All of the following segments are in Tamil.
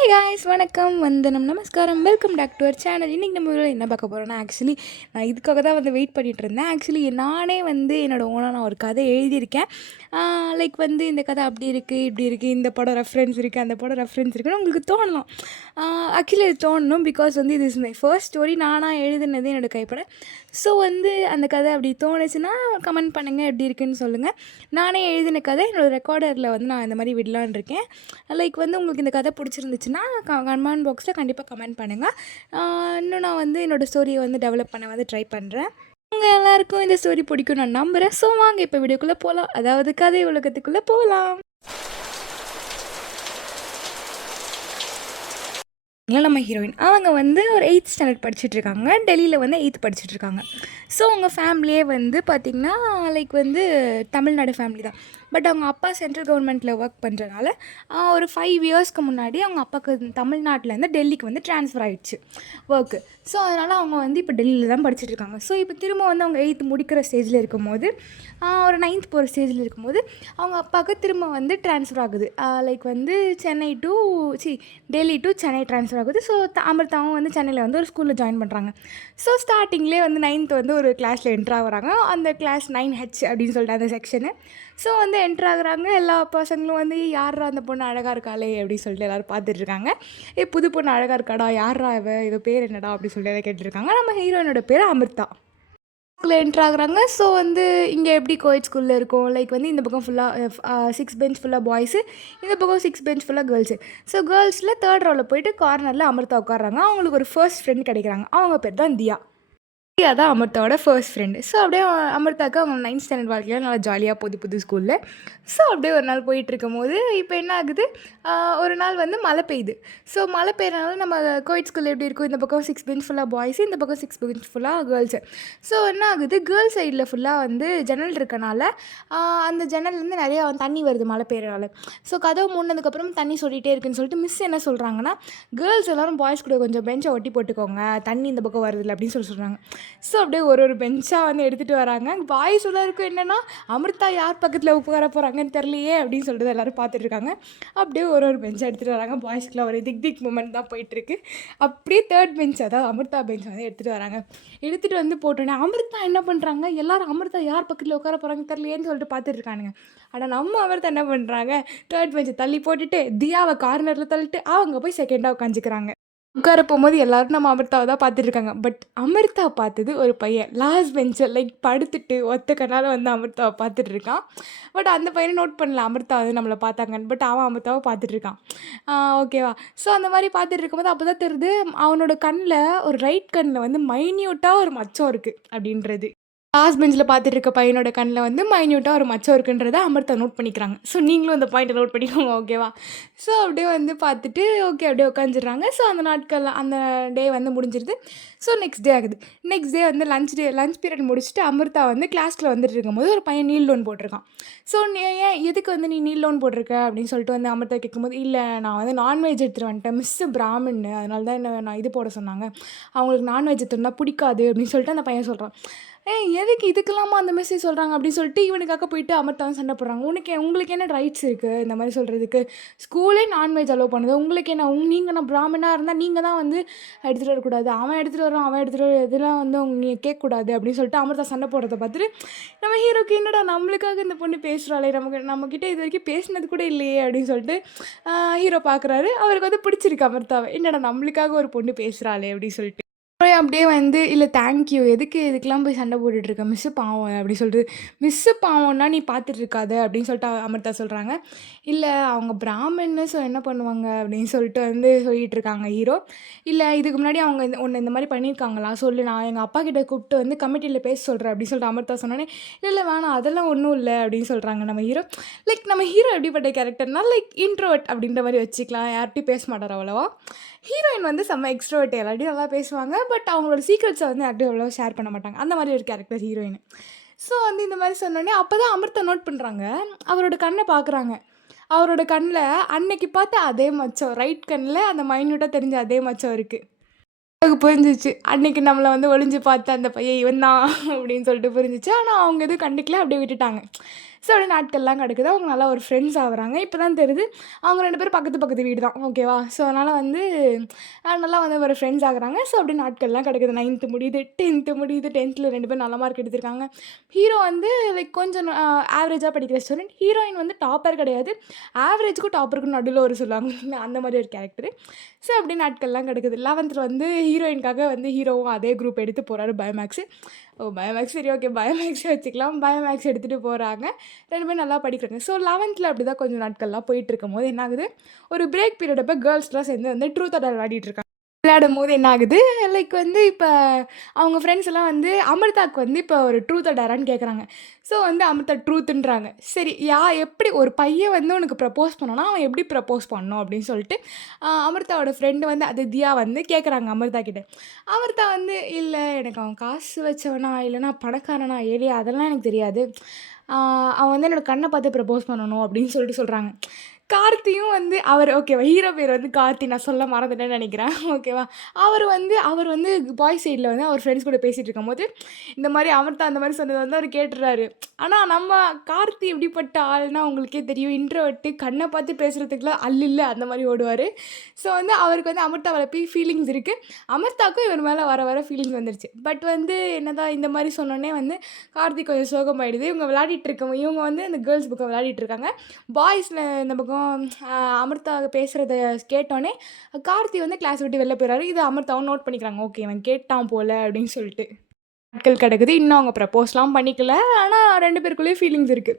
ஹே காய்ஸ், வணக்கம், வந்தனம், நமஸ்காரம், welcome back to our channel. இன்றைக்கி நம்ம வீடியோவில் என்ன பார்க்க போகிறோன்னா, ஆக்சுவலி நான் இதுக்காக தான் வெயிட் பண்ணிகிட்டு இருந்தேன். ஆக்சுவலி நானே என்னோடய ஓனாக நான் ஒரு கதை எழுதியிருக்கேன். லைக் இந்த கதை அப்படி இருக்குது, இப்படி இருக்குது, இந்த படம் ரெஃபரன்ஸ் இருக்குது, அந்த படம் ரெஃபரன்ஸ் இருக்குன்னு உங்களுக்கு தோணலாம். ஆக்சுவலி இது தோணணும், பிகாஸ் இது இஸ் மை ஃபர்ஸ்ட் ஸ்டோரி. நானாக எழுதுனது என்னோடய கைப்பட. ஸோ அந்த கதை அப்படி தோணுச்சுன்னா கமெண்ட் பண்ணுங்கள், எப்படி இருக்குன்னு சொல்லுங்கள். நானே எழுதின கதை என்னோடய ரெக்கார்டரில் நான் இந்த மாதிரி விடலான் இருக்கேன். லைக் உங்களுக்கு இந்த கதை பிடிச்சிருந்துச்சுன்னா கமெண்ட் பாக்ஸில் கண்டிப்பாக கமெண்ட் பண்ணுங்கள். இன்னும் நான் என்னோடய ஸ்டோரியை டெவலப் பண்ண ட்ரை பண்ணுறேன். உங்கள் எல்லாருக்கும் இந்த ஸ்டோரி பிடிக்கும் நான் நம்புகிறேன். ஸோ வாங்க இப்போ வீடியோக்குள்ளே போகலாம், அதாவது கதை உலகத்துக்குள்ளே போகலாம். நம்ம ஹீரோயின் அவங்க ஒரு 8th ஸ்டாண்டர்ட் படிச்சுட்ருக்காங்க. டெல்லியில் 8th படிச்சுட்ருக்காங்க. ஸோ அவங்க ஃபேமிலியே பார்த்திங்கன்னா லைக் தமிழ்நாடு ஃபேமிலி தான். பட் அவங்க அப்பா சென்ட்ரல் கவர்மெண்ட்டில் ஒர்க் பண்ணுறதுனால ஒரு 5 இயர்ஸ்க்கு முன்னாடி அவங்க அப்பாவுக்கு தமிழ்நாட்டிலேருந்து டெல்லிக்கு ட்ரான்ஸ்ஃபர் ஆகிடுச்சு ஒர்க்கு. ஸோ அதனால் அவங்க இப்போ டெல்லியில் தான் படிச்சுட்ருக்காங்க. ஸோ இப்போ திரும்ப அவங்க 8th முடிக்கிற ஸ்டேஜில் இருக்கும்போது, ஒரு 9th போகிற ஸ்டேஜில் இருக்கும்போது அவங்க அப்பாவுக்கு திரும்ப ட்ரான்ஸ்ஃபர் ஆகுது. Like Chennai to Delhi to Chennai transfer ஆகுது. ஸோ அமிர்தாவும் சென்னையில் ஒரு ஸ்கூலில் ஜாயின் பண்ணுறாங்க. ஸோ ஸ்டார்டிங்லேயே 9th ஒரு கிளாஸில் என்ட்ரு ஆகுறாங்க. அந்த கிளாஸ் 9H அப்படின்னு சொல்லிட்டு அந்த செக்ஷனு. ஸோ என்ட்ரு ஆகுறாங்க. எல்லா பசங்களும் யாரா அந்த பொண்ணு அழகாக இருக்காளே அப்படின்னு சொல்லிட்டு எல்லோரும் பார்த்துட்ருக்காங்க. புது பொண்ணு அழகாக இருக்காடா, யாரா இவ, இது பேர் என்னடா அப்படின்னு சொல்லிட்டு எல்லாம் கேட்டுருக்காங்க. நம்ம ஹீரோயினோட பேர் அமிர்தா. ஸ்கூலில் என்ட்ரு ஆகுறாங்க. ஸோ இங்கே எப்படி கோயட் ஸ்கூலில் இருக்கும், லைக் இந்த பக்கம் ஃபுல்லாக 6 பெஞ்ச் ஃபுல்லாக பாய்ஸு, இந்த பக்கம் 6 பெஞ்ச் ஃபுல்லாக கேர்ள்ஸு. ஸோ கேர்ள்ஸில் 3rd ரோவில் போயிட்டு கார்னரில் அமிர்தா உட்காடுறாங்க. அவங்களுக்கு ஒரு ஃபர்ஸ்ட் ஃப்ரெண்ட் கிடைக்கிறாங்க. அவங்க பேர் தான் தியா. தான் அமிர்தாவோட ஃபர்ஸ்ட் ஃப்ரெண்டு. ஸோ அப்படியே அமிர்தாவுக்கு அவங்க 9th ஸ்டாண்டர்ட் வாழ்க்கையில் நல்லா ஜாலியாக புது ஸ்கூலில். ஸோ அப்படியே ஒரு நாள் போயிட்டுருக்கும் போது இப்போ என்ன ஆகுது, ஒரு நாள் மழை பெய்யுது. ஸோ மழை பெய்யறனால நம்ம கோயட் ஸ்கூலில் எப்படி இருக்கும், இந்த பக்கம் 6 பெஞ்ச் ஃபுல்லாக பாய்ஸு, இந்த பக்கம் 6 பெஞ்ச் ஃபுல்லாக கேர்ள்ஸு. ஸோ என்ன ஆகுது, கேர்ள்ஸ் சைடில் ஃபுல்லாக ஜன்னல் இருக்கனால அந்த ஜன்னல்லேருந்து நிறையா தண்ணி வருது மழை பெய்யறனால. ஸோ கதவு மூடினதுக்கப்புறம் தண்ணி சொல்லிகிட்டே இருக்குன்னு சொல்லிட்டு மிஸ் என்ன சொல்கிறாங்கன்னா, கேர்ள்ஸ் எல்லோரும் பாய்ஸ் கூட கொஞ்சம் பெஞ்சை ஒட்டி போட்டுக்கோங்க, தண்ணி இந்த பக்கம் வருதில்ல அப்படின்னு சொல்கிறாங்க. ஸோ அப்படியே ஒரு பெஞ்சாக எடுத்துகிட்டு வராங்க. பாய்ஸ் எல்லாருக்கும் என்னென்னா, அமிர்தா யார் பக்கத்தில் உட்கார போகிறாங்கன்னு தெரியலையே அப்படின்னு சொல்லிட்டு எல்லோரும் பார்த்துட்ருக்காங்க. அப்படியே ஒரு பெஞ்சாக எடுத்துகிட்டு வராங்க. பாய்ஸ்க்குலாம் ஒரு திக் மூமெண்ட் தான் போயிட்டுருக்கு. அப்படியே 3rd பெஞ்ச், அதாவது அமிர்தா பெஞ்ச் எடுத்துகிட்டு வராங்க. எடுத்துகிட்டு போட்டோன்னே அமிர்தா என்ன பண்ணுறாங்க, எல்லோரும் அமிர்தா யார் பக்கத்தில் உட்கார போகிறாங்க தெரியலையேன்னு சொல்லிட்டு பார்த்துட்ருக்கானுங்க. ஆனால் நம்ம அமிர்தா என்ன பண்ணுறாங்க, 3rd பெஞ்சை தள்ளி போட்டுட்டு தியாவை கார்னரில் தள்ளிட்டு அவங்க போய் செகண்டாக உட்காந்துக்கிறாங்க. உட்கார போகும்போது எல்லோரும் நம்ம அமிர்தாவை தான் பார்த்துட்ருக்காங்க. பட் அமிர்தா பார்த்தது ஒரு பையன் லாஸ்ட் பெஞ்சில் லைக் படுத்துட்டு ஒத்த கண்ணால் அமிர்தாவை பார்த்துட்டு இருக்கான். பட் அந்த பையனை நோட் பண்ணல அமிர்தா நம்மளை பார்த்தாங்கன்னு. பட் அவன் அமிர்தாவை பார்த்துட்ருக்கான். ஓகேவா. ஸோ அந்த மாதிரி பார்த்துட்டு இருக்கும்போது அப்போ தான் தெரியுது, அவனோட கண்ணில் ஒரு ரைட் கண்ணில் மைன்யூட்டாக ஒரு மச்சம் இருக்குது அப்படின்றது. லாஸ்ட் பெஞ்சில் பார்த்துட்டு இருக்க பையனோட கண்ணில் மைன்யூட்டாக ஒரு மச்சம் இருக்குன்றதை அமிர்தா நோட் பண்ணிக்கிறாங்க. ஸோ நீங்களும் அந்த பாயிண்ட்டை நோட் பண்ணிக்கோங்க, ஓகேவா. ஸோ அப்படியே பார்த்துட்டு ஓகே அப்படியே உட்காந்துடுறாங்க. ஸோ அந்த நாட்கள் அந்த டே முடிஞ்சிருது. ஸோ நெக்ஸ்ட் டே ஆகுது. நெக்ஸ்ட் டே லஞ்ச் பீரியட் முடிச்சுட்டு அமிர்தா கிளாஸில் வந்துட்டு இருக்கும்போது ஒரு பையன் நீல் லோன் போட்டிருக்கான். ஸோ ஏன் எதுக்கு நீ நீல் லோன் போட்டிருக்க அப்படின்னு சொல்லிட்டு அமிர்தா கேட்கும்போது, இல்லை நான் நான்வெஜ் எடுத்துகிட்டு வந்துட்டேன், மிஸ்ஸு பிராமின், அதனால தான் நான் இது போட சொன்னாங்க, அவங்களுக்கு நான்வெஜ் எடுத்துருந்தா பிடிக்காது அப்படின்னு சொல்லிட்டு அந்த பையன் சொல்கிறான். எதுக்கு இதுக்கெல்லாமா அந்த மெசேஜ் சொல்கிறாங்க அப்படின்னு சொல்லிட்டு இவனுக்காக போயிட்டு அமிர்தாவும் சண்டை போடுறாங்க. உங்களுக்கு என்ன ரைட்ஸ் இருக்குது இந்த மாதிரி சொல்கிறதுக்கு, ஸ்கூலே நான்வெஜ் அலோவ் பண்ணுது, உங்களுக்கு என்ன, நீங்கள் நான் பிராமணாக இருந்தால் நீங்கள் தான் எடுத்துகிட்டு வரக்கூடாது, அவன் எடுத்துகிட்டு வரான் அவன் எடுத்துகிட்டு வர இதெல்லாம் நீங்கள் கேட்கக்கூடாது அப்படின்னு சொல்லிட்டு அமிர்தா சண்டை போடுறத பார்த்துட்டு நம்ம ஹீரோக்கு என்னடா நம்மளுக்காக இந்த பொண்ணு பேசுகிறாளே, நம்மக்கிட்ட இது வரைக்கும் பேசினது கூட இல்லையே அப்படின்னு சொல்லிட்டு ஹீரோ பார்க்குறாரு. அவருக்கு பிடிச்சிருக்கு அமிர்தாவை, என்னடா நம்மளுக்காக ஒரு பொண்ணு பேசுகிறாளே அப்படின்னு சொல்லிட்டு அப்படியே இல்லை தேங்க்யூ, எதுக்கு இதுக்கெலாம் போய் சண்டை போட்டுட்ருக்க, மிஸ்ஸு பாவம் அப்படின்னு சொல்லிட்டு, மிஸ்ஸு பாவம்னா நீ பார்த்துட்ருக்காத அப்படின்னு சொல்லிட்டு அமிர்தா சொல்கிறாங்க. இல்லை அவங்க பிராமன்னு ஸோ என்ன பண்ணுவாங்க அப்படின்னு சொல்லிட்டு சொல்லிகிட்ருக்காங்க ஹீரோ. இல்லை இதுக்கு முன்னாடி அவங்க ஒன்று இந்த மாதிரி பண்ணியிருக்காங்களா சொல்லு, நான் எங்கள் அப்பா கிட்ட கூப்பிட்டு கமிட்டியில் பேச சொல்கிறேன் அப்படின்னு சொல்லிட்டு அமிர்தா சொன்னோன்னே, இல்லை வேணாம் அதெல்லாம் ஒன்றும் இல்லை அப்படின்னு சொல்கிறாங்க நம்ம ஹீரோ. லைக் நம்ம ஹீரோ எப்படிப்பட்ட கேரக்டர்னால் லைக் இன்ட்ரோவர்ட் அப்படின்ற மாதிரி வச்சுக்கலாம், யார்கிட்டையும் பேச மாட்டார் அவ்வளோவா. ஹீரோயின் செம்ம எக்ஸ்ட்ரோவர்ட், எல்லாத்தையும் நல்லா பேசுவாங்க. பட் அவங்களோட சீக்ரெட்ஸை யார்கிட்டையும் அவ்வளோ ஷேர் பண்ண மாட்டாங்க, அந்த மாதிரி ஒரு கேரக்டர் ஹீரோயின். ஸோ இந்த மாதிரி சொன்னோடனே அப்போ தான் அமிர்தா நோட் பண்ணுறாங்க, அவரோட கண்ணை பார்க்குறாங்க. அவரோட கண்ணில் அன்னைக்கு பார்த்து அதே மச்சம், ரைட் கண்ணில் அந்த மைன்யூட்டாக தெரிஞ்ச அதே மச்சம் இருக்குது. எனக்கு புரிஞ்சிச்சு, அன்றைக்கி நம்மளை ஒளிஞ்சு பார்த்த அந்த பையன் இவன் தான் அப்படின்னு சொல்லிட்டு புரிஞ்சிச்சு. ஆனால் அவங்க எதுவும் கண்டுக்கல, அப்படியே விட்டுட்டாங்க. ஸோ அப்படியே நாட்கள்லாம் கிடக்குது. அவங்க நல்லா ஒரு ஃப்ரெண்ட்ஸ் ஆகுறாங்க. இப்போ தான் தெரியுது அவங்க 2 பேரும் பக்கத்து பக்கத்து வீடு தான். ஓகேவா? ஸோ அதனால் வந்து நல்லா வந்து ஒரு ஃப்ரெண்ட்ஸ் ஆகுறாங்க. ஸோ அப்படியே நாட்கள்லாம் கிடக்குது. 9th முடியுது, 10th முடியுது. 10th 2 பேரும் நல்ல மார்க் எடுத்திருக்காங்க. ஹீரோ வந்து லைக் கொஞ்சம் ஆவரேஜாக படிக்கிற ஸ்டூடெண்ட். ஹீரோயின் வந்து டாப்பர் கிடையாது. ஆவரேஜுக்கும் டாப்பருக்கும் நடுவில் ஒரு சொல்லுவாங்க பார்த்தீங்களா, அந்த மாதிரி ஒரு கேரக்டரு. ஸோ அப்படியே நாட்கள்லாம் கிடக்குது. 11th வந்து ஹீரோயினுக்காக வந்து ஹீரோவும் அதே குரூப் எடுத்து போகிறாரு, பயோமேக்ஸு. பயோமேக்ஸ் சரி ஓகே, பயோமேக்ஸே வச்சுக்கலாம். பயோமேக்ஸ் எடுத்துகிட்டு போகிறாங்க. 2 பேரும் நல்லா படிக்கிறாங்க. ஸோ 11th அப்படி தான் கொஞ்சம் நாட்கள்லாம் போயிட்டுருக்கும்போது என்ன ஆகுது, ஒரு பிரேக் பீரியட் அப்போ கேர்ள்ஸ்லாம் சேர்ந்து வந்து ட்ரூத் ஆர் டேர் விளையாடிட்டு இருக்காங்க. விளையாடும்போது என்ன ஆகுது, லைக் வந்து இப்போ அவங்க ஃப்ரெண்ட்ஸ் எல்லாம் வந்து அமிர்தாவுக்கு வந்து இப்போ ஒரு ட்ரூத் ஆர் டேரான்னு கேட்குறாங்க. ஸோ வந்து அமிர்தா ட்ரூத்துன்றாங்க. சரி எப்படி ஒரு பையன் வந்து உனக்கு ப்ரப்போஸ் பண்ணானா அவன் எப்படி ப்ரப்போஸ் பண்ணணும் அப்படின்னு சொல்லிட்டு அமிர்தாவோட ஃப்ரெண்டு வந்து அது தியா வந்து கேட்குறாங்க அமிர்தா கிட்ட. அமிர்தா வந்து இல்லை எனக்கு அவன் காசு வச்சவனா இல்லைனா பணக்காரனா ஏழையா அதெல்லாம் எனக்கு தெரியாது. அவன் வந்து என்னோட கண்ணை பார்த்து ப்ரப்போஸ் பண்ணணும் அப்படின்னு சொல்லிட்டு சொல்கிறாங்க. கார்த்தியும் வந்து அவர் ஓகேவா, ஹீரோ பேர் வந்து கார்த்தி, நான் சொல்ல மறந்துட்டேன்னு நினைக்கிறேன். ஓகேவா, அவர் வந்து பாய் சைடில் வந்து அவர் ஃப்ரெண்ட்ஸ் கூட பேசிகிட்டு இருக்கும்போது இந்த மாதிரி அமிர்தா அந்த மாதிரி சொன்னதை வந்து அவர் கேட்டுறாரு. ஆனால் நம்ம கார்த்தி எப்படிப்பட்ட ஆள்னா உங்களுக்கே தெரியும், இன்ட்ரோவர்ட்டு, கண்ணை பார்த்து பேசுகிறதுக்குலாம் அல்ல அந்த மாதிரி ஓடுவார். ஸோ வந்து அவருக்கு வந்து அமிர்தா வளர்ப்பி ஃபீலிங்ஸ் இருக்குது. அமிர்தாவுக்கும் இவர் மேலே வர வர ஃபீலிங்ஸ் வந்துருச்சு. பட் வந்து என்னதான் இந்த மாதிரி சொன்னோன்னே வந்து கார்த்திக் கொஞ்சம் சோகமாயிடுது. இவங்க வந்து இந்த கேர்ள்ஸ் பக்கம் விளையாடிட்டு இருக்காங்க. பாய்ஸில் இந்த பக்கம் அமிர்தா பேசுகிறத கேட்டோன்னே கார்த்தி வந்து கிளாஸ் விட்டு வெளில போயிறாரு. இது அமிர்தாவும் நோட் பண்ணிக்கிறாங்க. ஓகே, இவன் கேட்டான் போல அப்படின்னு சொல்லிட்டு. நாட்கள் கிடக்குது. இன்னும் அவங்க ப்ரப்போஸ்லாம் பண்ணிக்கல. ஆனால் 2 பேருக்குள்ளேயும் ஃபீலிங்ஸ் இருக்குது.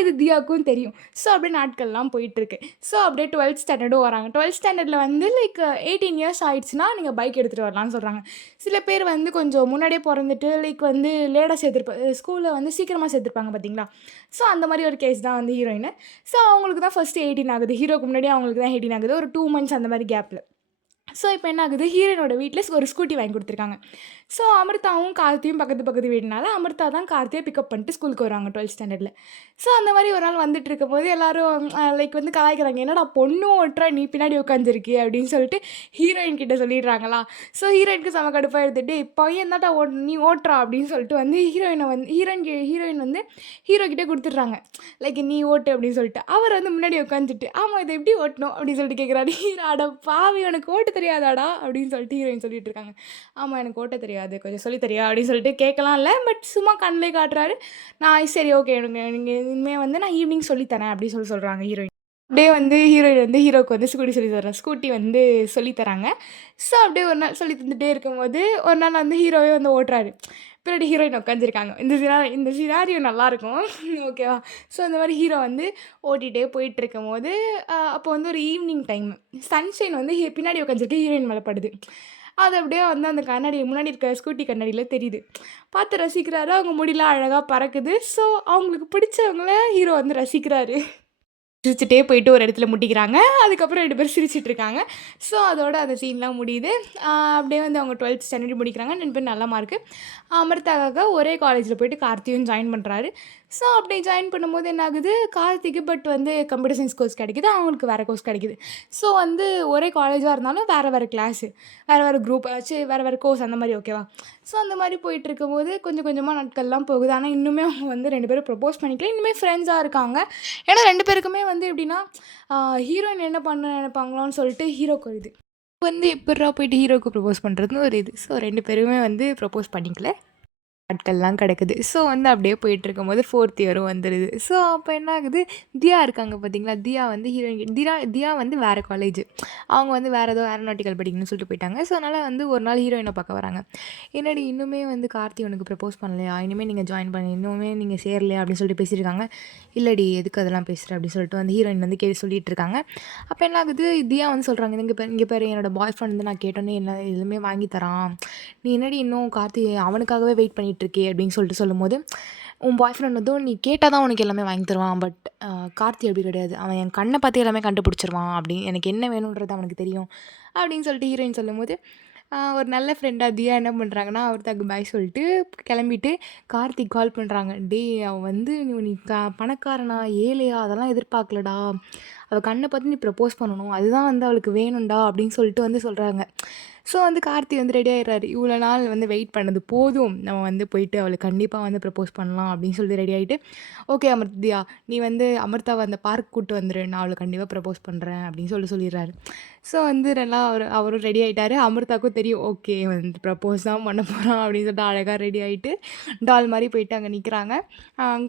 இது தியாவுக்கும் தெரியும். ஸோ அப்படியே நாட்கள்லாம் போயிட்டுருக்கு. ஸோ அப்படியே 12th ஸ்டாண்டர்டும் வராங்க. 12th ஸ்டாண்டர்டில் வந்து லைக் 18 இயர்ஸ் ஆயிடுச்சுன்னா நீங்கள் பைக் எடுத்துகிட்டு வரலான்னு சொல்கிறாங்க. சில பேர் வந்து கொஞ்சம் முன்னாடியே பிறந்துட்டு லைக் வந்து லேட்டாக சேர்த்துருப்பாங்க, ஸ்கூலில் வந்து சீக்கிரமாக சேர்த்துருப்பாங்க பார்த்தீங்களா. ஸோ அந்த மாதிரி ஒரு கேஸ் தான் வந்து ஹீரோயின். ஸோ அவங்களுக்கு தான் ஃபஸ்ட்டு 18 ஆகுது. ஹீரோக்கு முன்னாடியே அவங்களுக்கு தான் 18 ஆகுது. ஒரு 2 months அந்த மாதிரி கேப்பில். ஸோ இப்போ என்ன ஆகுது, ஹீரோயினோட வீட்டில் ஒரு ஸ்கூட்டி வாங்கி கொடுத்துருக்காங்க. ஸோ அமிர்தாவும் கார்த்தியும் பக்கத்து பக்கத்து வீடுனால அமிர்தா தான் கார்த்தியை பிக்கப் பண்ணிட்டு ஸ்கூலுக்கு வருவாங்க 12th ஸ்டாண்டர்டில். ஸோ அந்த மாதிரி ஒரு நாள் வந்துட்டு இருக்கும்போது எல்லோரும் லைக் வந்து கலாய்க்கிறாங்க, என்னடா பொண்ணு ஓட்டுறா நீ பின்னாடி உட்காந்துருக்கி அப்படின்னு சொல்லிட்டு ஹீரோயின் கிட்ட சொல்லிடுறாங்களா. ஸோ ஹீரோயினுக்கு செம கடுப்பாக எடுத்துகிட்டு பையன் தான்டா நீ ஓட்டுறா அப்படின்னு சொல்லிட்டு வந்து ஹீரோயின் வந்து ஹீரோ கிட்டே கொடுத்துட்றாங்க. லைக் நீ ஓட்டு அப்படின்னு சொல்லிட்டு அவர் வந்து முன்னாடி உட்காந்துட்டு ஆமாம் இதை எப்படி ஓட்டணும் அப்படின்னு சொல்லிட்டு கேட்குறாரு. ஹீரோ அட பாவி உனக்கு ஓட்டு தெரியாதாடா அப்படின்னு சொல்லிட்டு ஹீரோயின் சொல்லிட்டு இருக்காங்க. ஆமாம் எனக்கு ஓட்ட தெரியாது, கொஞ்சம் சொல்லி தெரியா அப்படின்னு சொல்லிட்டு கேட்கலாம் இல்லை, பட் சும்மா கண்ணிலே காட்டுறாரு. நான் சரி ஓகே எனக்கு நீங்கள் இனிமேல் வந்து நான் ஈவினிங் சொல்லித்தரேன் அப்படின்னு சொல்கிறாங்க ஹீரோயின். அப்படியே வந்து ஹீரோயின் வந்து ஹீரோக்கு வந்து ஸ்கூட்டி வந்து சொல்லித்தராங்க. ஸோ அப்படியே ஒரு நாள் சொல்லி தந்துகிட்டே இருக்கும்போது ஒரு நாள் வந்து ஹீரோவே வந்து ஓட்டுறாரு. பின்னாடி ஹீரோயின் உட்காந்துருக்காங்க. இந்த சினாரியோ நல்லாயிருக்கும். ஓகேவா. ஸோ இந்த மாதிரி ஹீரோ வந்து ஓட்டிகிட்டே போயிட்டுருக்கும்போது அப்போ வந்து ஒரு ஈவினிங் டைம் சன்ஷைன் வந்து பின்னாடி உட்காந்துருக்கு ஹீரோயின் மேலே படுது. அது அப்படியே வந்து அந்த கண்ணாடி முன்னாடி இருக்க ஸ்கூட்டி கண்ணாடியில் தெரியுது. பார்த்து ரசிக்கிறாரு. அவங்க முடியெலாம் அழகாக பறக்குது. ஸோ அவங்களுக்கு பிடிச்சவங்கள ஹீரோ வந்து ரசிக்கிறாரு. சிரிச்சுட்டே போயிட்டு ஒரு இடத்துல முட்டிக்கிறாங்க. அதுக்கப்புறம் 2 பேரும் சிரிச்சிட்ருக்காங்க. ஸோ அதோட அந்த சீன்லாம் முடியுது. அப்படியே வந்து அவங்க 12th ஸ்டாண்டர்ட் முடிக்கிறாங்க. 2 பேரும் நல்ல மார்க்கு. அமிர்தாக்காக ஒரே காலேஜில் போயிட்டு கார்த்தியும் ஜாயின் பண்ணுறாரு. ஸோ அப்படி ஜாயின் பண்ணும்போது என்ன ஆகுது, கார்த்திக்கு பட் வந்து கம்ப்யூட்டர் சயின்ஸ் கோர்ஸ் கிடைக்குது, அவங்களுக்கு வேறு கோர்ஸ் கிடைக்குது. ஸோ வந்து ஒரே காலேஜாக இருந்தாலும் வேறு கிளாஸு, வேறு குரூப் ஆச்சு, வேறு கோர்ஸ் அந்த மாதிரி ஓகேவா. ஸோ அந்த மாதிரி போயிட்டுருக்கும்போது கொஞ்சம் கொஞ்சமாக நாட்கள்லாம் போகுது. ஆனால் இன்னுமே அவங்க வந்து 2 பேரும் ப்ரப்போஸ் பண்ணிக்கல. இன்னுமே ஃப்ரெண்ட்ஸாக இருக்காங்க. ஏன்னா 2 பேருக்குமே வந்து எப்படின்னா ஹீரோயின் என்ன பண்ண நினைப்பாங்களோன்னு சொல்லிட்டு ஹீரோக்கு இது வந்து எப்பட்றா போயிட்டு ஹீரோக்கு ப்ரப்போஸ் பண்ணுறதுன்னு ஒரு இது. ஸோ 2 பேருமே வந்து ப்ரப்போஸ் பண்ணிக்கல. நாட்கள்லாம் கிடக்குது. ஸோ வந்து அப்படியே போயிட்டுருக்கும்போது 4th இயரும் வந்துடுது. ஸோ அப்போ என்ன ஆகுது, தியா இருக்காங்க பார்த்தீங்களா, தியா வந்து ஹீரோயின் தியா வந்து வேறு காலேஜ், அவங்க வந்து வேறு ஏதோ ஏரோநாட்டிக்கல் படிக்கணும்னு சொல்லிட்டு போயிட்டாங்க. ஸோ அதனால் வந்து ஒரு நாள் ஹீரோயினை பார்க்க வராங்க. என்னடி இன்னுமே வந்து கார்த்தி உனக்கு ப்ரப்போஸ் பண்ணலையா, இனிமேல் நீங்கள் ஜாயின் பண்ணி இன்னுமே நீங்கள் சேரலையா அப்படின்னு சொல்லிட்டு பேசியிருக்காங்க. இல்லடி எதுக்கு அதெல்லாம் பேசுகிற அப்படின்னு சொல்லிட்டு வந்து ஹீரோயின் வந்து சொல்லிட்டு இருக்காங்க. அப்போ என்ன ஆகுது, தியா வந்து சொல்கிறாங்க, இங்கே பாரு என்னோடய பாய் ஃப்ரெண்ட் வந்து நான் கேட்டோன்னே என்ன எதுவுமே வாங்கி தரான், நீ என்னடி இன்னும் கார்த்தி அவனுக்காகவே வெயிட் பண்ணிகிட்ருக்கே அப்படின்னு சொல்லிட்டு சொல்லும்போது, உன் பாய் ஃப்ரெண்ட் வந்து நீ கேட்டால் தான் உனக்கு எல்லாமே வாங்கி தருவான், பட் கார்த்தி அப்படி கிடையாது, அவன் என் கண்ணை பார்த்து எல்லாமே கண்டுபிடிச்சிருவான், அப்படின்னு எனக்கு என்ன வேணுன்றது அவனுக்கு தெரியும் அப்படின்னு சொல்லிட்டு ஹீரோயின் சொல்லும்போது ஒரு நல்ல ஃப்ரெண்டாக தியா என்ன பண்ணுறாங்கன்னா அவர்த்தாக்கு பாய் சொல்லிட்டு கிளம்பிட்டு கார்த்திக் கால் பண்ணுறாங்க. அவன் வந்து நீ பணக்காரனா ஏழையா அதெல்லாம் எதிர்பார்க்கலடா, அவள் கண்ணை பார்த்து நீ ப்ரப்போஸ் பண்ணணும், அதுதான் வந்து அவளுக்கு வேணும்டா அப்படின்னு சொல்லிட்டு வந்து சொல்கிறாங்க. ஸோ வந்து கார்த்தி வந்து ரெடி ஆயிடுறாரு. இவ்வளோ நாள் வந்து வெயிட் பண்ணது போதும். நம்ம வந்து போயிட்டு அவளுக்கு கண்டிப்பாக வந்து ப்ரப்போஸ் பண்ணலாம் அப்படின்னு சொல்லிட்டு ரெடி ஆகிட்டு, ஓகே அமிர்தியா, நீ வந்து அமிர்தாவை அந்த பார்க் கூட்டு வந்துரு, நான் அவளுக்கு கண்டிப்பாக ப்ரப்போஸ் பண்ணுறேன் அப்படின்னு சொல்லிடுறாரு. ஸோ வந்து நல்லா அவரும் ரெடி ஆகிட்டாரு. அமிர்தாவுக்கும் தெரியும், ஓகே வந்து ப்ரப்போஸ் தான் பண்ண போகிறான் அப்படின்னு சொல்லிட்டு அழகாக ரெடி ஆகிட்டு டால் மாதிரி போயிட்டு அங்கே நிற்கிறாங்க.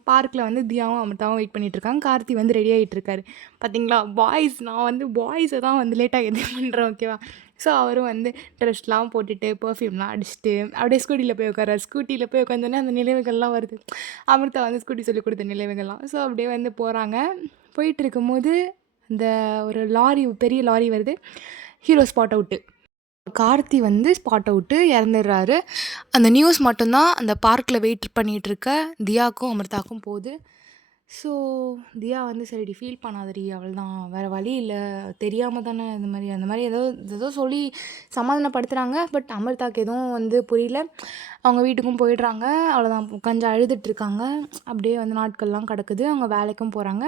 பார்க்கில் வந்து தியாவும் அமிர்தாவும் வெயிட் பண்ணிட்டு இருக்காங்க. கார்த்தி வந்து ரெடி ஆகிட்டு இருக்காரு. பார்த்தீங்களா பாய்ஸ், நான் வந்து பாய்ஸை தான் வந்து லேட்டாக எது பண்ணுறேன், ஓகேவா. ஸோ அவரும் வந்து ட்ரெஸ்லாம் போட்டுட்டு பர்ஃப்யூம்லாம் அடிச்சுட்டு அப்படியே ஸ்கூட்டியில் போய் உட்காராரு. ஸ்கூட்டியில் போய் உட்காந்தோன்னே அந்த நினைவுகள்லாம் வருது. அமிர்தா வந்து ஸ்கூட்டி சொல்லிக் கொடுத்த நினைவுகள்லாம். ஸோ அப்படியே வந்து போகிறாங்க. போயிட்டு இருக்கும்போது இந்த ஒரு லாரி, பெரிய லாரி வருது. Hero spot out. கார்த்தி வந்து ஸ்பாட் அவுட்டு இறந்துடுறாரு. அந்த நியூஸ் மட்டும்தான் அந்த பார்க்கில் வெயிட் பண்ணிகிட்ருக்க தியாக்கும் அமிர்தாக்கும் போகுது. ஸோ தியா வந்து சரிடி ஃபீல் பண்ணாதடி, அவள் தான் வேறு வழி இல்லை, தெரியாமல் தானே இந்த மாதிரி அந்த மாதிரி ஏதோ சொல்லி சமாதானப்படுத்துகிறாங்க. பட் அமிர்தாக்கு எதுவும் வந்து புரியல. அவங்க வீட்டுக்கும் போயிடுறாங்க. அவ்வளோதான், கொஞ்சம் அழுதுட்ருக்காங்க. அப்படியே வந்து நாட்கள்லாம் கிடக்குது. அவங்க வேலைக்கும் போகிறாங்க.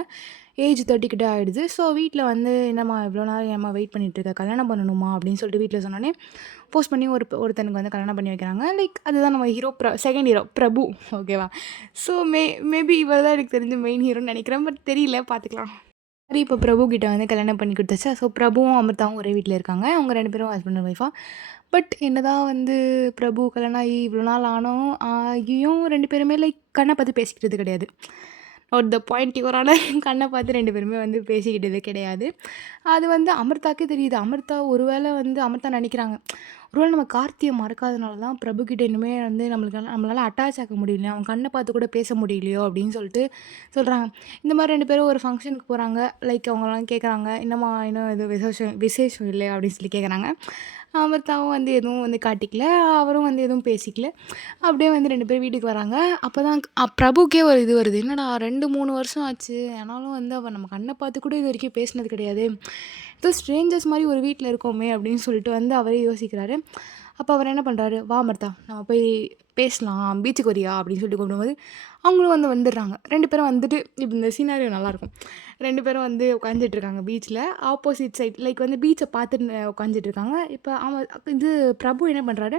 ஏஜ் 30 கிட்ட ஆகிடுது. ஸோ வீட்டில் வந்து என்னம்மா இவ்வளோ நாள் ஏம்மா வெயிட் பண்ணிகிட்ருக்க, கல்யாணம் பண்ணணுமா அப்படின்னு சொல்லிட்டு வீட்டில் சொன்னோன்னே போஸ்ட் பண்ணி ஒருத்தனுக்கு வந்து கல்யாணம் பண்ணி வைக்கிறாங்க. லைக் அதுதான் நம்ம ஹீரோ செகண்ட் ஹீரோ பிரபு, ஓகேவா. ஸோ மேபி இவர் தான் எனக்கு தெரிஞ்ச மெயின் ஹீரோன்னு நினைக்கிறேன். பட் தெரியல, பார்த்துக்கலாம். சரி, இப்போ பிரபு கிட்ட வந்து கல்யாணம் பண்ணி கொடுத்தாச்சா. ஸோ பிரபுவும் அமிர்தாவும் ஒரே வீட்டில் இருக்காங்க. அவங்க 2 பேரும் ஹஸ்பண்ட் அண்ட் ஒய்ஃபாக. பட் என்னதான் வந்து பிரபு கல்யாணம் ஆகி இவ்வளோ நாள் ஆகியும் 2 பேருமே லைக் கண்ணை பார்த்து பேசிக்கிட்டது கிடையாது. நோட் த பாயிண்ட் யுவரான, கண்ணை பார்த்து 2 பேருமே வந்து பேசிக்கிட்டது கிடையாது. அது வந்து அமிர்தாக்கே தெரியுது. ஒருவேளை வந்து அமிர்தா நினைக்கிறாங்க, ஒருவேளை நம்ம கார்த்தியை மறக்காதனால தான் பிரபுக்கிட்ட இன்னுமே வந்து நம்மளால் அட்டாச் ஆக முடியலையோ, அவன் கண்ணை பார்த்து கூட பேச முடியலையோ அப்படின்னு சொல்லிட்டு சொல்கிறாங்க. இந்த மாதிரி 2 பேரும் ஒரு ஃபங்க்ஷனுக்கு போகிறாங்க. லைக் அவங்களாம் கேட்குறாங்க, இன்னும் இது விசேஷம் இல்லை அப்படின்னு சொல்லி கேட்குறாங்க. அமிர்தாவும் வந்து எதுவும் வந்து காட்டிக்கல, அவரும் வந்து எதுவும் பேசிக்கல. அப்படியே வந்து 2 பேரும் வீட்டுக்கு வராங்க. அப்போ தான் பிரபுக்கே ஒரு இது வருது, என்னடா 2-3 வருஷம் ஆச்சு, ஆனாலும் வந்து அவன் நம்ம கண்ணை பார்த்து கூட இது வரைக்கும் பேசினது கிடையாது, ஏதோ ஸ்ட்ரேஞ்சர்ஸ் மாதிரி ஒரு வீட்டில் இருக்கோமே அப்படின்னு சொல்லிட்டு வந்து அவரே யோசிக்கிறாரு. அப்போ அவர் என்ன பண்ணுறாரு, வா அமிர்தா நம்ம போய் பேசலாம், பீச்சுக்கு வரியா அப்படின்னு சொல்லிட்டு கூப்பிடும்போது அவங்களும் வந்து வந்துடுறாங்க. 2 பேரும் வந்துட்டு, இப்போ இந்த சீனாரியோ நல்லாயிருக்கும். 2 பேரும் வந்து உட்காந்துட்ருக்காங்க பீச்சில், ஆப்போசிட் சைட் லைக் வந்து பீச்சை பார்த்துட்டு உட்காந்துட்ருக்காங்க. இப்போ இது பிரபு என்ன பண்ணுறாரு,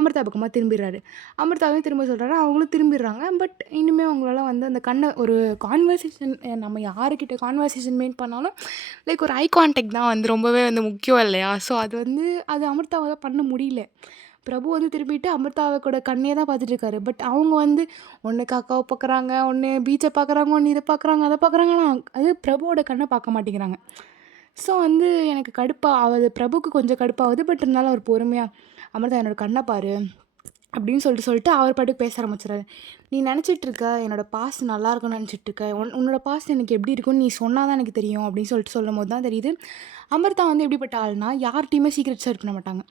அமிர்தா பக்கமாக திரும்பிடுறாரு. அமிர்தாவையும் திரும்ப சொல்கிறாரு, அவங்களும் திரும்பிடுறாங்க. பட் இன்னுமே அவங்களால வந்து அந்த கண்ணை ஒரு கான்வர்சேஷன், நம்ம யாருக்கிட்ட கான்வர்சேஷன் மேக் பண்ணாலும் லைக் ஒரு ஐ கான்டாக்ட் தான் வந்து ரொம்பவே வந்து முக்கியம் இல்லையா. ஸோ அது அமிர்தாவால் பண்ண முடியல. பிரபு வந்து திரும்பிட்டு அமிர்தாவை கூட கண்ணே தான் பார்த்துட்ருக்காரு. பட் அவங்க வந்து ஒன்று காக்காவை பார்க்குறாங்க, ஒன்று பீச்சை பார்க்குறாங்க, ஒன்று இதை பார்க்குறாங்க, அதை பார்க்குறாங்க. ஆனால் அது பிரபுவோட கண்ணை பார்க்க மாட்டேங்கிறாங்க. ஸோ வந்து எனக்கு கடுப்பாகுது, பிரபுக்கு கொஞ்சம் கடுப்பாகுது. பட் இருந்தாலும் அவர் பொறுமையாக, அமிர்தா என்னோடய கண்ணை பாரு அப்படின்னு சொல்லிட்டு அவர் பாட்டுக்கு பேச ஆரம்பிச்சிடாரு. நீ நினச்சிட்ருக்க என்னோடய பாஸ்ட் நல்லா இருக்குன்னு நினச்சிட்ருக்க, உன்னோட பாஸ்ட் எனக்கு எப்படி இருக்குன்னு நீ சொன்னால் தான் எனக்கு தெரியும் அப்படின்னு சொல்லும் போது தான் தெரியுது, அமிர்தா வந்து எப்படிப்பட்ட ஆள்னா யார்கிட்டையுமே சீக்ரெட் ஷேர் பண்ண மாட்டாங்க.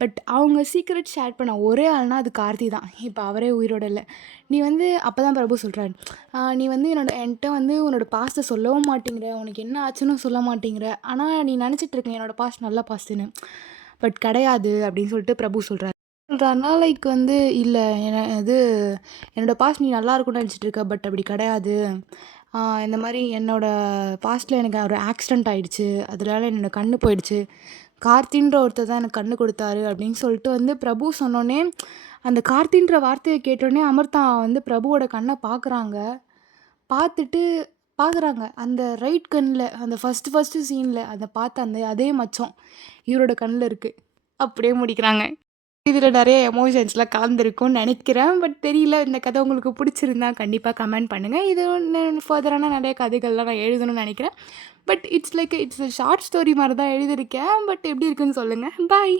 பட் அவங்க சீக்ரெட் ஷேர் பண்ண ஒரே ஆள்னா அது கார்த்தி தான். இப்போ அவரே உயிரோட இல்லை. நீ வந்து அப்போ தான் பிரபு சொல்கிறாரு, நீ வந்து என்கிட்ட வந்து உன்னோட பாஸ்ட்டை சொல்லவும் மாட்டேங்கிற, உனக்கு என்ன ஆச்சுன்னு சொல்ல மாட்டேங்கிற, ஆனால் நீ நினச்சிட்ருக்க என்னோடய பாஸ்ட் நல்ல பாஸ்ட்டுன்னு, பட் கிடையாது அப்படின்னு சொல்லிட்டு பிரபு சொல்கிறார். சொல்கிறாருனா லைக் வந்து இல்லை என்னோடய பாஸ்ட் நீ நல்லா இருக்கும்னு நினச்சிட்ருக்க, பட் அப்படி கிடையாது. இந்த மாதிரி என்னோடய பாஸ்ட்டில் எனக்கு ஒரு ஆக்சிடெண்ட் ஆகிடுச்சு, அதனால என்னோடய கண்ணு போயிடுச்சு, கார்த்தின்ற ஒருத்தர் தான் எனக்கு கண்ணு கொடுத்தாரு அப்படின்னு சொல்லிட்டு வந்து பிரபு சொன்னோன்னே, அந்த கார்த்தின்ற வார்த்தையை கேட்டோடனே அமிர்தா வந்து பிரபுவோட கண்ணை பார்க்குறாங்க. அந்த ரைட் கண்ணில், அந்த ஃபஸ்ட்டு சீனில் அதை பார்த்து அதே மச்சம் இவரோட கண்ணில் இருக்குது. அப்படியே முடிக்கிறாங்க. இதில் நிறைய எமோஷன்ஸ்லாம் கலந்துருக்கும்னு நினைக்கிறேன். பட் தெரியல. இந்த கதை உங்களுக்கு பிடிச்சிருந்தா கண்டிப்பாக கமெண்ட் பண்ணுங்கள். இது ஃபர்தரான நிறைய கதைகள்லாம் நான் எழுதணும்னு நினைக்கிறேன். But it's like short story மாதிரி தான் எழுதியிருக்கேன். பட் எப்படி இருக்குன்னு சொல்லுங்கள். பாய்.